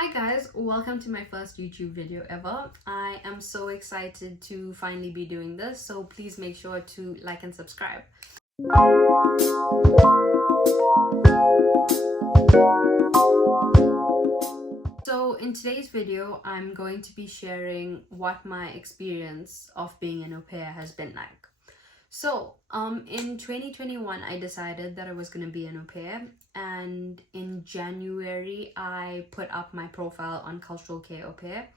Hi guys, welcome to my first YouTube video ever. I am so excited to finally be doing this, so please make sure to like and subscribe. So in today's video, I'm going to be sharing what my experience of being an au pair has been like. So, in 2021, I decided that I was going to be an au pair, and in January, I put up my profile on Cultural Care Au Pair,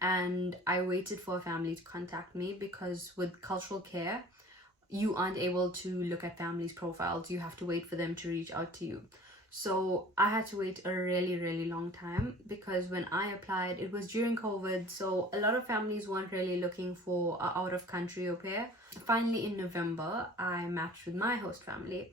and I waited for a family to contact me because with Cultural Care, you aren't able to look at families' profiles. You have to wait for them to reach out to you. So I had to wait a really long time because when I applied, it was during COVID, so a lot of families weren't really looking for an out-of-country au pair. Finally, in November, I matched with my host family,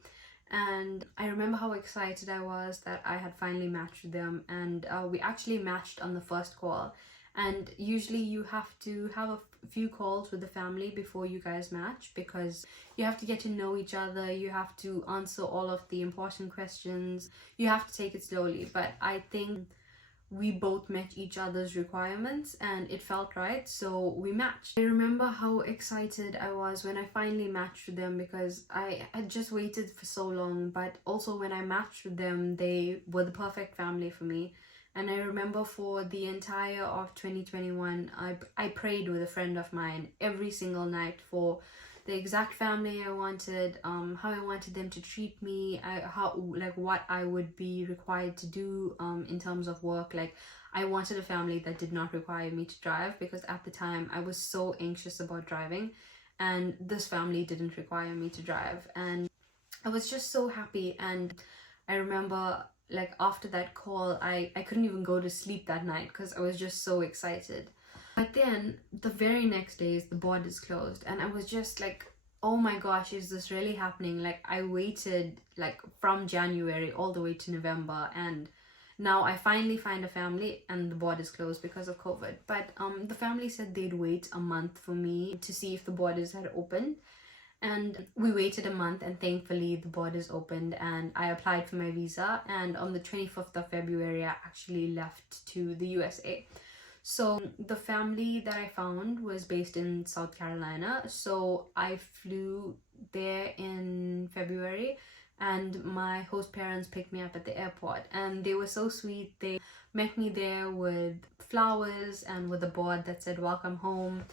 and I remember how excited I was that I had finally matched with them, and we actually matched on the first call. And usually you have to have a few calls with the family before you guys match because you have to get to know each other, you have to answer all of the important questions, you have to take it slowly. But I think we both met each other's requirements and it felt right, so we matched. I remember how excited I was when I finally matched with them because I had just waited for so long, but also when I matched with them, they were the perfect family for me. And I remember for the entire of 2021, I prayed with a friend of mine every single night for the exact family I wanted, how I wanted them to treat me, what I would be required to do in terms of work. Like, I wanted a family that did not require me to drive because at the time I was so anxious about driving, and this family didn't require me to drive, and I was just so happy. And I remember, like, after that call, I couldn't even go to sleep that night because I was just so excited. But then the very next day the borders closed, and I was just like, oh my gosh, is this really happening? Like, I waited like from January all the way to November, and now I finally find a family and the borders closed because of COVID. But the family said they'd wait a month for me to see if the borders had opened. And we waited a month, and thankfully the borders opened and I applied for my visa, and on the 25th of February I actually left to the USA. So the family that I found was based in South Carolina, so I flew there in February and my host parents picked me up at the airport, and they were so sweet. They met me there with flowers and with a board that said welcome home,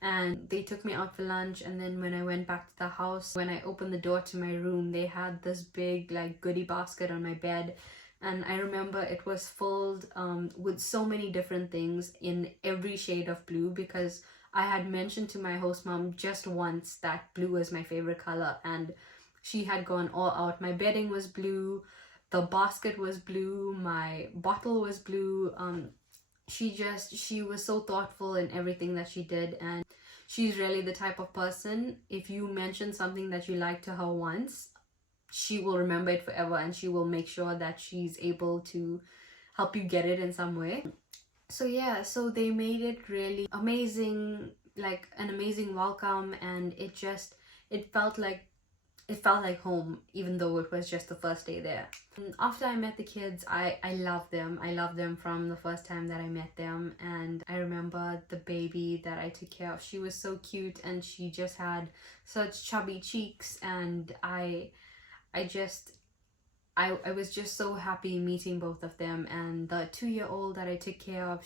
and they took me out for lunch. And then when I went back to the house, when I opened the door to my room, they had this big like goodie basket on my bed, and I remember it was filled with so many different things in every shade of blue because I had mentioned to my host mom just once that blue was my favorite color, and she had gone all out. My bedding was blue, the basket was blue, my bottle was blue. She was so thoughtful in everything that she did, and she's really the type of person, if you mention something that you like to her once, she will remember it forever, and she will make sure that she's able to help you get it in some way. So yeah, so they made it really amazing, like an amazing welcome, and it felt like home, even though it was just the first day there. And after I met the kids, I loved them. I loved them from the first time that I met them. And I remember the baby that I took care of. She was so cute, and she just had such chubby cheeks, and I was just so happy meeting both of them. And the 2-year-old that I took care of,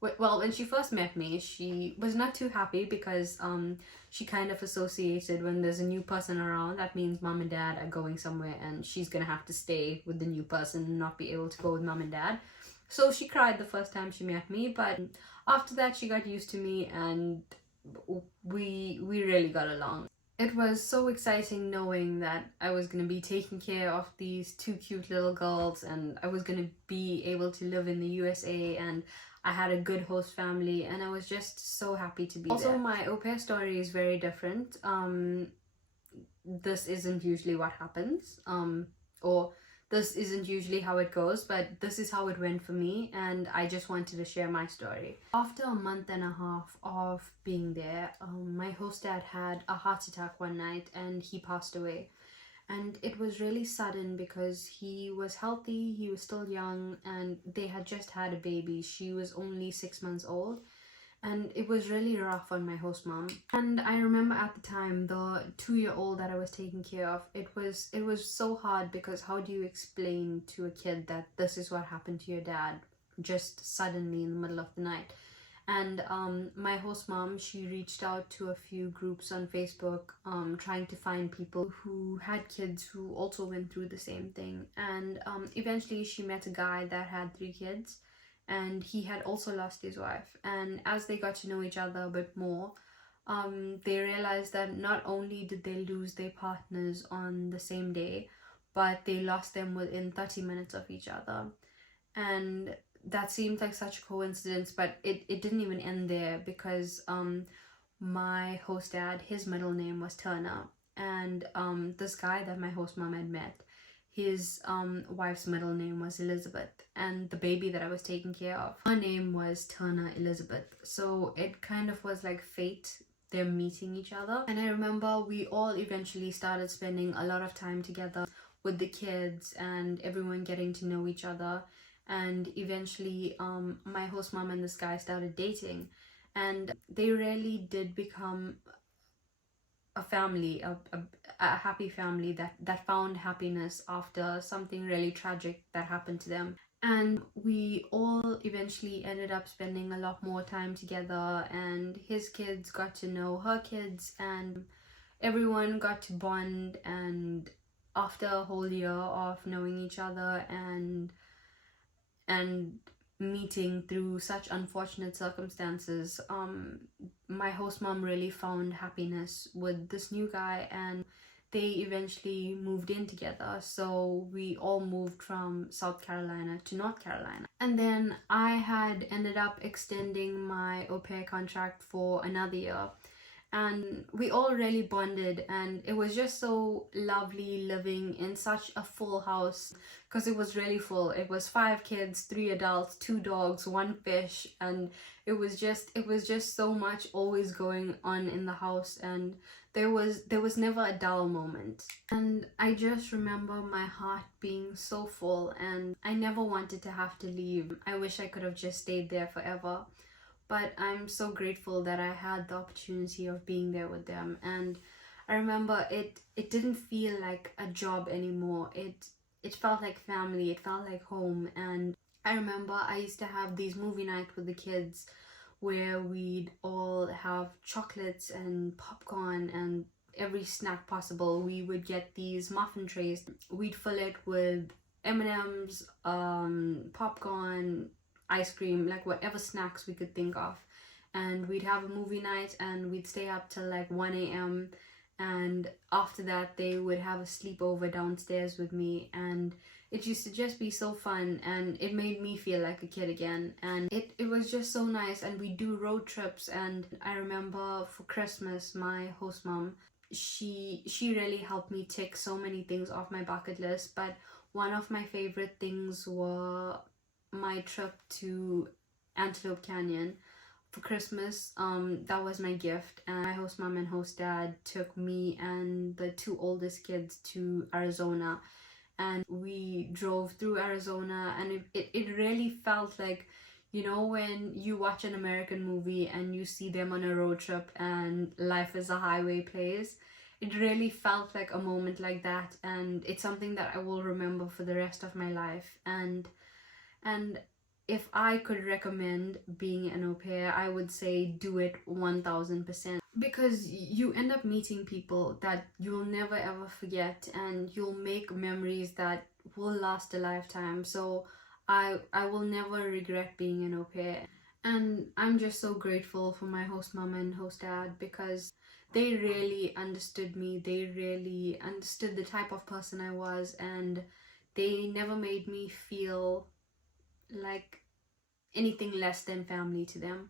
when she first met me, she was not too happy because she kind of associated when there's a new person around, that means mom and dad are going somewhere and she's gonna have to stay with the new person and not be able to go with mom and dad. So she cried the first time she met me, but after that she got used to me, and we really got along. It was so exciting knowing that I was going to be taking care of these 2 cute little girls, and I was going to be able to live in the USA, and I had a good host family, and I was just so happy to be there. Also, my au pair story is very different. This isn't usually what happens, or this isn't usually how it goes, but this is how it went for me, and I just wanted to share my story. After a month and a half of being there, my host dad had a heart attack one night and he passed away. And it was really sudden because he was healthy, he was still young, and they had just had a baby. She was only 6 months old, and it was really rough on my host mom. And I remember at the time, the 2-year-old that I was taking care of, it was so hard, because how do you explain to a kid that this is what happened to your dad just suddenly in the middle of the night? And my host mom, she reached out to a few groups on Facebook, trying to find people who had kids who also went through the same thing. And eventually she met a guy that had 3 kids, and he had also lost his wife. And as they got to know each other a bit more, they realized that not only did they lose their partners on the same day, but they lost them within 30 minutes of each other. And that seemed like such a coincidence, but it didn't even end there, because my host dad, his middle name was Turner, and this guy that my host mom had met, his wife's middle name was Elizabeth, and the baby that I was taking care of, her name was Turner Elizabeth. So it kind of was like fate, them meeting each other. And I remember we all eventually started spending a lot of time together with the kids and everyone getting to know each other. And eventually my host mom and this guy started dating, and they really did become a family, a happy family that found happiness after something really tragic that happened to them. And we all eventually ended up spending a lot more time together, and his kids got to know her kids, and everyone got to bond. And after a whole year of knowing each other and meeting through such unfortunate circumstances, my host mom really found happiness with this new guy, and they eventually moved in together. So we all moved from South Carolina to North Carolina. And then I had ended up extending my au pair contract for another year, and we all really bonded, and it was just so lovely living in such a full house, because it was really full. It was 5 kids, 3 adults, 2 dogs, 1 fish, and it was just so much always going on in the house, and there was never a dull moment. And I just remember my heart being so full, and I never wanted to have to leave. I wish I could have just stayed there forever. But I'm so grateful that I had the opportunity of being there with them. And I remember it didn't feel like a job anymore. It felt like family, it felt like home. And I remember I used to have these movie nights with the kids where we'd all have chocolates and popcorn and every snack possible. We would get these muffin trays. We'd fill it with M&Ms, popcorn, ice cream, like whatever snacks we could think of. And we'd have a movie night, and we'd stay up till like 1 a.m. And after that, they would have a sleepover downstairs with me. And it used to just be so fun, and it made me feel like a kid again. And it was just so nice. And we do road trips. And I remember for Christmas, my host mom, she really helped me tick so many things off my bucket list. But one of my favorite things were my trip to Antelope Canyon for Christmas. That was my gift, and my host mom and host dad took me and the 2 oldest kids to Arizona, and we drove through Arizona. And it really felt like, you know, when you watch an American movie and you see them on a road trip and Life is a Highway plays. It really felt like a moment like that, and it's something that I will remember for the rest of my life. And if I could recommend being an au pair, I would say do it 1000%, because you end up meeting people that you'll never ever forget, and you'll make memories that will last a lifetime. So I will never regret being an au pair. And I'm just so grateful for my host mom and host dad, because they really understood me. They really understood the type of person I was, and they never made me feel like anything less than family to them.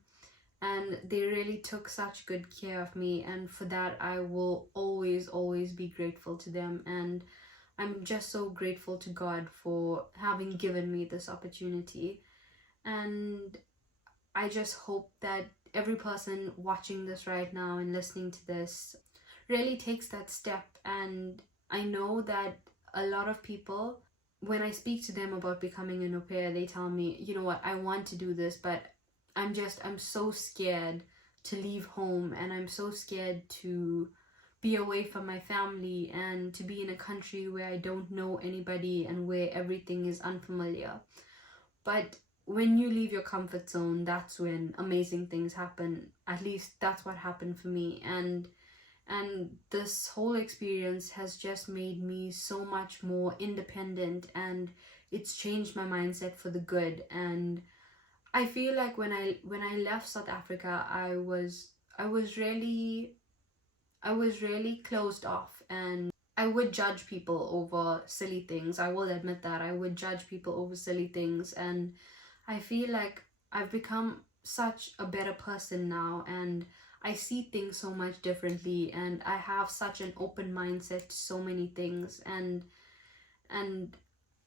And they really took such good care of me, and for that I will always be grateful to them. And I'm just so grateful to God for having given me this opportunity. And I just hope that every person watching this right now and listening to this really takes that step and I know that a lot of people, when I speak to them about becoming an au pair, they tell me, you know what, I want to do this, but I'm so scared to leave home, and I'm so scared to be away from my family and to be in a country where I don't know anybody and where everything is unfamiliar. But when you leave your comfort zone, that's when amazing things happen. At least that's what happened for me. And this whole experience has just made me so much more independent, and it's changed my mindset for the good. And I feel like when I left South Africa, I was really closed off, and I would judge people over silly things. I will admit that I would judge people over silly things, and I feel like I've become such a better person now, and I see things so much differently, and I have such an open mindset to so many things, and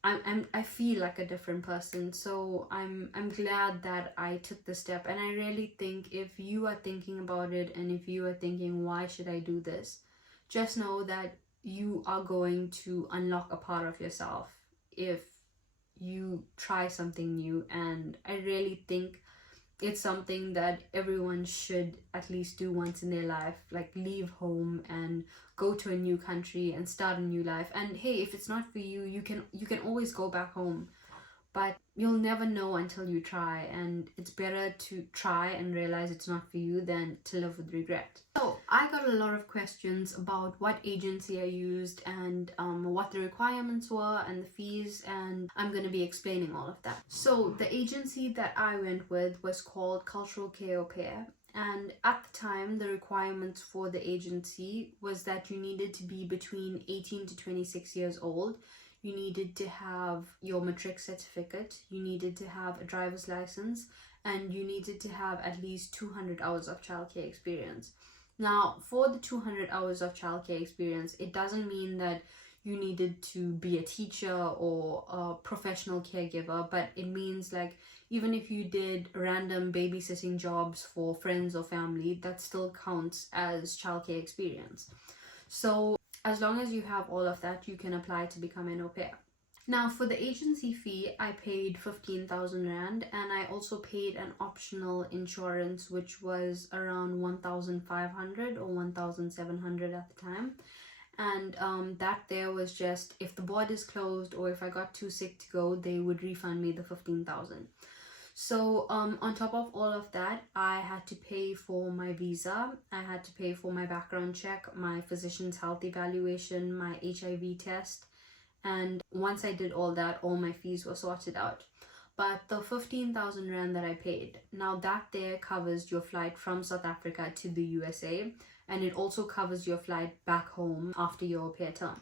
I feel like a different person. So I'm glad that I took the step. And I really think if you are thinking about it, and if you are thinking, why should I do this, just know that you are going to unlock a part of yourself if you try something new. And I really think it's something that everyone should at least do once in their life, like leave home and go to a new country and start a new life. And hey, if it's not for you, you can always go back home, but you'll never know until you try, and it's better to try and realize it's not for you than to live with regret. So I got a lot of questions about what agency I used, and what the requirements were and the fees, and I'm going to be explaining all of that. So the agency that I went with was called Cultural Care Au Pair, and at the time the requirements for the agency was that you needed to be between 18 to 26 years old. You needed to have your matric certificate, you needed to have a driver's license, and you needed to have at least 200 hours of childcare experience. Now, for the 200 hours of childcare experience, it doesn't mean that you needed to be a teacher or a professional caregiver, but it means like even if you did random babysitting jobs for friends or family, that still counts as childcare experience. So as long as you have all of that, you can apply to become an au pair. Now, for the agency fee, I paid 15,000 Rand, and I also paid an optional insurance, which was around 1,500 or 1,700 at the time. And that there was just, if the borders closed or if I got too sick to go, they would refund me the 15,000. So on top of all of that, I had to pay for my visa, I had to pay for my background check, my physician's health evaluation, my HIV test, and once I did all that, all my fees were sorted out. But the 15,000 Rand that I paid, now that there covers your flight from South Africa to the USA, and it also covers your flight back home after your au pair term.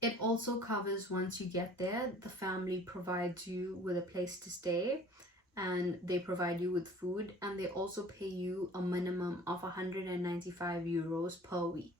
It also covers once you get there, the family provides you with a place to stay, and they provide you with food, and they also pay you a minimum of 195 euros per week.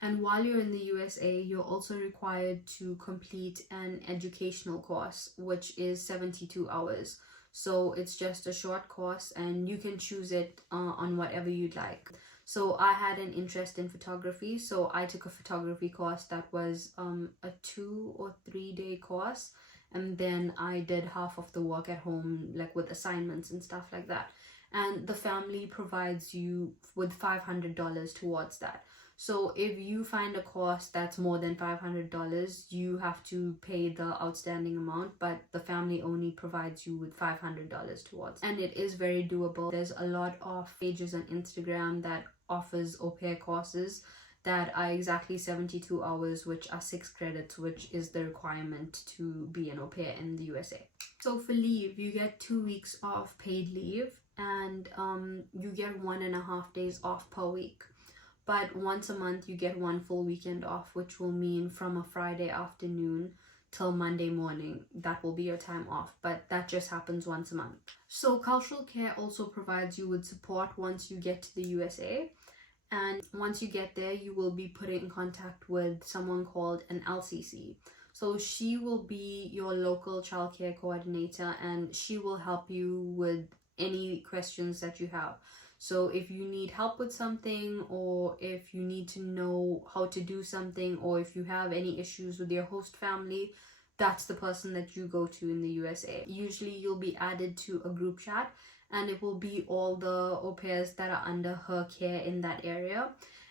And while you're in the USA, you're also required to complete an educational course, which is 72 hours. So it's just a short course, and you can choose it on whatever you'd like. So I had an interest in photography, so I took a photography course that was a 2 or 3 day course, and then I did half of the work at home, like with assignments and stuff like that. And the family provides you with $500 towards that. So if you find a course that's more than $500, you have to pay the outstanding amount, but the family only provides you with $500 towards. And it is very doable. There's a lot of pages on Instagram that offers au pair courses that are exactly 72 hours, which are 6 credits, which is the requirement to be an au pair in the USA. So for leave, you get 2 weeks of paid leave, and you get 1.5 days off per week. But once a month, you get 1 full weekend off, which will mean from a Friday afternoon till Monday morning. That will be your time off, but that just happens once a month. So Cultural Care also provides you with support once you get to the USA. And once you get there, you will be put in contact with someone called an LCC. So she will be your local childcare coordinator, and she will help you with any questions that you have. So if you need help with something, or if you need to know how to do something, or if you have any issues with your host family, that's the person that you go to in the USA. Usually you'll be added to a group chat, and it will be all the au pairs that are under her care in that area.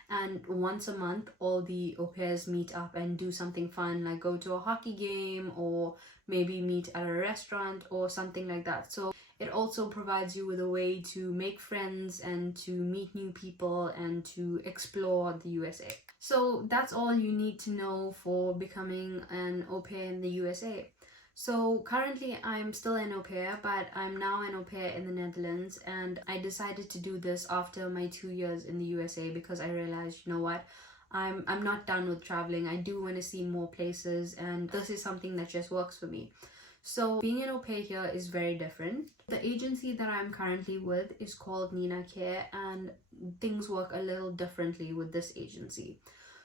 And once a month, all the au pairs meet up and do something fun, like go to a hockey game, or maybe meet at a restaurant or something like that. So it also provides you with a way to make friends and to meet new people and to explore the USA. So that's all you need to know for becoming an au pair in the USA. So currently I'm still an au pair, but I'm now an au pair in the Netherlands, and I decided to do this after my 2 years in the USA because I realized, you know what, I'm not done with traveling. I do want to see more places, and this is something that just works for me. So being an au pair here is very different. The agency that I'm currently with is called Nina Care, and things work a little differently with this agency.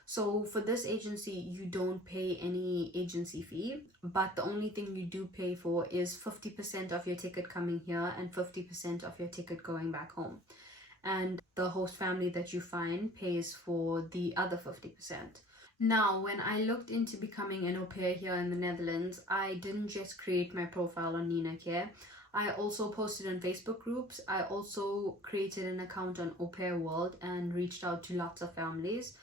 So for this agency, you don't pay any agency fee, but the only thing you do pay for is 50% of your ticket coming here and 50% of your ticket going back home. And the host family that you find pays for the other 50%. Now, when I looked into becoming an au pair here in the Netherlands, I didn't just create my profile on Nina Care. I also posted on Facebook groups. I also created an account on Au Pair World and reached out to lots of families.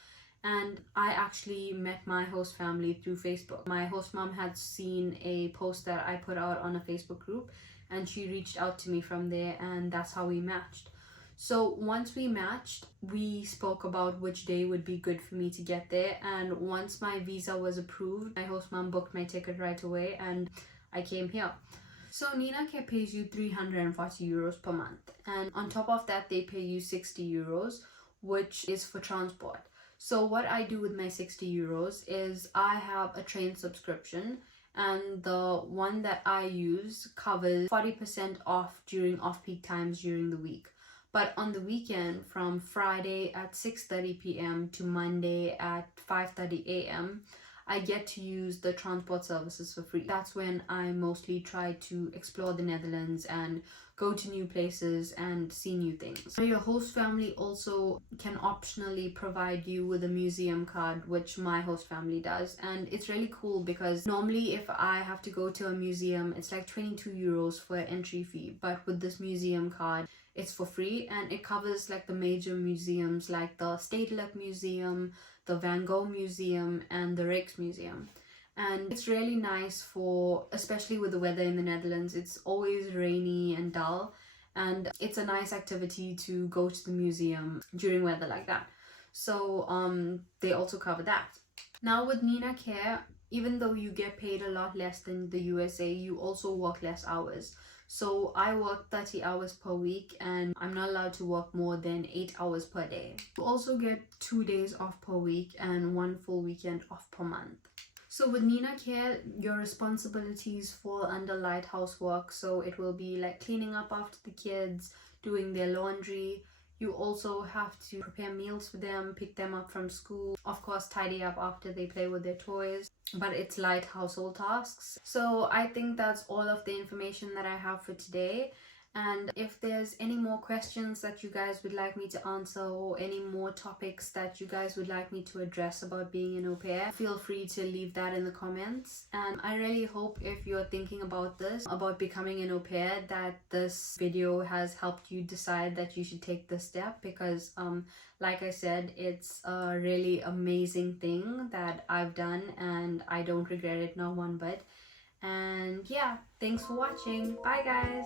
And I actually met my host family through Facebook. My host mom had seen a post that I put out on a Facebook group, and she reached out to me from there, and that's how we matched. So once we matched, we spoke about which day would be good for me to get there, and once my visa was approved, my host mom booked my ticket right away and I came here. So Nina Care pays you 340 euros per month, and on top of that they pay you 60 euros, which is for transport. So what I do with my 60 euros is I have a train subscription, and the one that I use covers 40% off during off-peak times during the week. But on the weekend, from Friday at 6:30 p.m. to Monday at 5:30 a.m., I get to use the transport services for free. That's when I mostly try to explore the Netherlands and go to new places and see new things. Your host family also can optionally provide you with a museum card, which my host family does. And it's really cool because normally if I have to go to a museum, it's like 22 euros for an entry fee. But with this museum card, it's for free, and it covers like the major museums like the Stedelijk Museum, the Van Gogh Museum, and the Rijksmuseum. And it's really nice for, especially with the weather in the Netherlands, it's always rainy and dull, and it's a nice activity to go to the museum during weather like that. So they also cover that. Now with Nina Care, even though you get paid a lot less than the USA, you also work less hours. So I work 30 hours per week, and I'm not allowed to work more than 8 hours per day. You also get 2 days off per week and 1 full weekend off per month. So with Nina Care, your responsibilities fall under light housework. So it will be like cleaning up after the kids, doing their laundry. You also have to prepare meals for them, pick them up from school, of course tidy up after they play with their toys, but it's light household tasks. So I think that's all of the information that I have for today. And if there's any more questions that you guys would like me to answer, or any more topics that you guys would like me to address about being an au pair, feel free to leave that in the comments. And I really hope, if you're thinking about this, about becoming an au pair, that this video has helped you decide that you should take this step, because like I said, it's a really amazing thing that I've done, and I don't regret it not one bit. And yeah, thanks for watching. Bye guys.